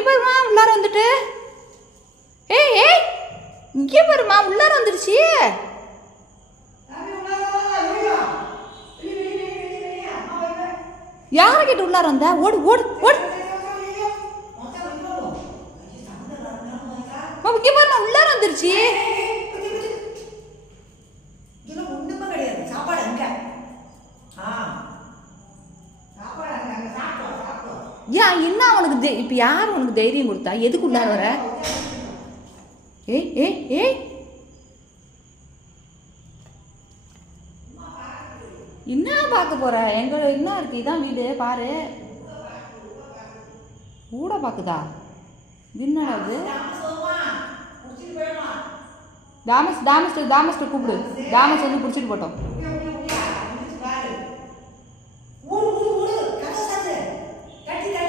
இங்கே பாருமா உள்ளார வந்துட்டு. ஏய் ஏய் இங்கே பாருமா உள்ளார வந்துடுச்சு. யாரை கேட்டு உள்ளார வந்த? ஓடு ஓடு ஓடு. இங்கே பாருமா உள்ளார வந்துருச்சு. ஏன் என்ன அவனுக்கு இப்போ யார் உனக்கு தைரியம் கொடுத்தா? எதுக்கு உள்ளார வர? ஏய் ஏய் ஏய் என்ன பார்க்க போற? எங்க என்ன இருக்கு? இதான் வீடு பாரு. கூட பார்க்குதா? என்னடா அது? தாமஸ் தாமஸ் தாமஸ்ட்டு கூப்பிடு. தாமஸ் வந்து பிடிச்சிட்டு போட்டோம்.